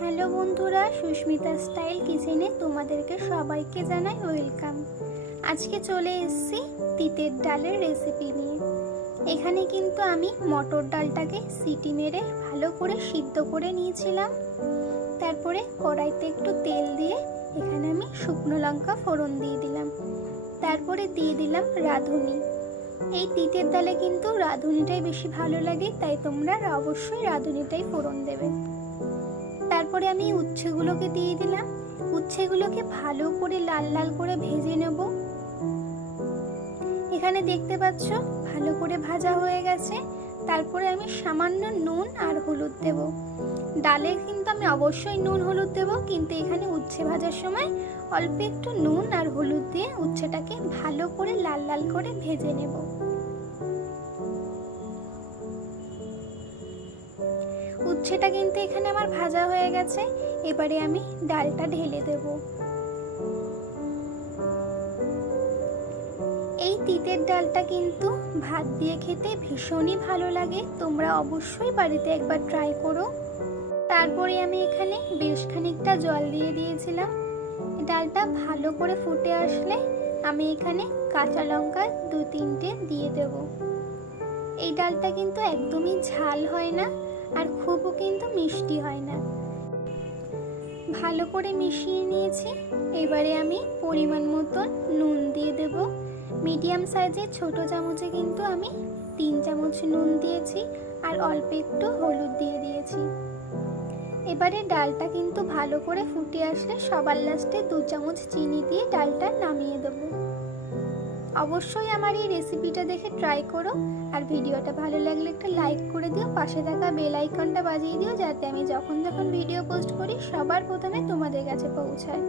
Hello বন্ধুরা, Susmita style কিচেনে তোমাদেরকে সবাইকে জানাই ওয়েলকাম। আজকে চলে এসেছি তিতের ডালের রেসিপি নিয়ে। এখানে কিন্তু আমি মটর ডালটাকে সিটি মেরে ভালো করে সিদ্ধ করে নিয়েছিলাম। তারপরে কড়াইতে একটু তেল দিয়ে এখানে আমি শুকনো লঙ্কা ফোড়ন দিয়ে দিলাম। তারপরে দিয়ে দিলাম রাঁধুনি। এই তিতের ডালে কিন্তু রাঁধুনিটাই বেশি ভালো লাগে, তাই তোমরা অবশ্যই রাঁধুনিটাই ফোড়ন দেবে। তারপরে আমি উচ্ছেগুলোকে দিয়ে দিলাম। উচ্ছেগুলোকে ভালো করে লাল লাল করে ভেজে নেব। এখানে দেখতে পাচ্ছ, ভালো করে ভাজা হয়ে গেছে। তারপরে আমি সামান্য নুন আর হলুদ দেব। ডালে কিন্তু আমি অবশ্যই নুন হলুদ দেব, কিন্তু এখানে উচ্ছে ভাজার সময় অল্প একটু নুন আর হলুদ দিয়ে উচ্ছেটাকে ভালো করে লাল লাল করে ভেজে নেব। উচ্ছেটা কিন্তু এখানে আমার ভাজা হয়ে গেছে। এবারে আমি ডালটা ঢেলে দেব। এই তিতের ডালটা কিন্তু ভাত দিয়ে খেতে ভীষণই ভালো লাগে। তোমরা অবশ্যই বাড়িতে একবার ট্রাই করো। তারপরে আমি এখানে বেশ খানিকটা জল দিয়ে দিয়েছিলাম। ডালটা ভালো করে ফুটে আসলে আমি এখানে কাঁচা লঙ্কা দু তিনটে দিয়ে দেব। এই ডালটা কিন্তু একদমই ঝাল হয় না। আর খুবও কিন্তু মিষ্টি হয় না। ভালো করে মিশিয়ে নিয়েছি। এবারে আমি পরিমাণ মতন নুন দিয়ে দেব। মিডিয়াম সাইজের ছোট চামচে কিন্তু আমি তিন চামচ নুন দিয়েছি আর অল্প একটু হলুদ দিয়ে দিয়েছি। এবারে ডালটা কিন্তু ভালো করে ফুটে আসলে সবার লাস্টে দু চামচ চিনি দিয়ে ডালটা নামিয়ে অবশ্যই আমার এই রেসিপিটা দেখে ট্রাই করো। আর ভিডিওটা ভালো লাগলে একটা লাইক করে দিও, পাশে থাকা বেল আইকনটা বাজিয়ে দিও, যাতে আমি যখন যখন ভিডিও পোস্ট করি, সবার প্রথমে তোমাদের কাছে পৌঁছায়।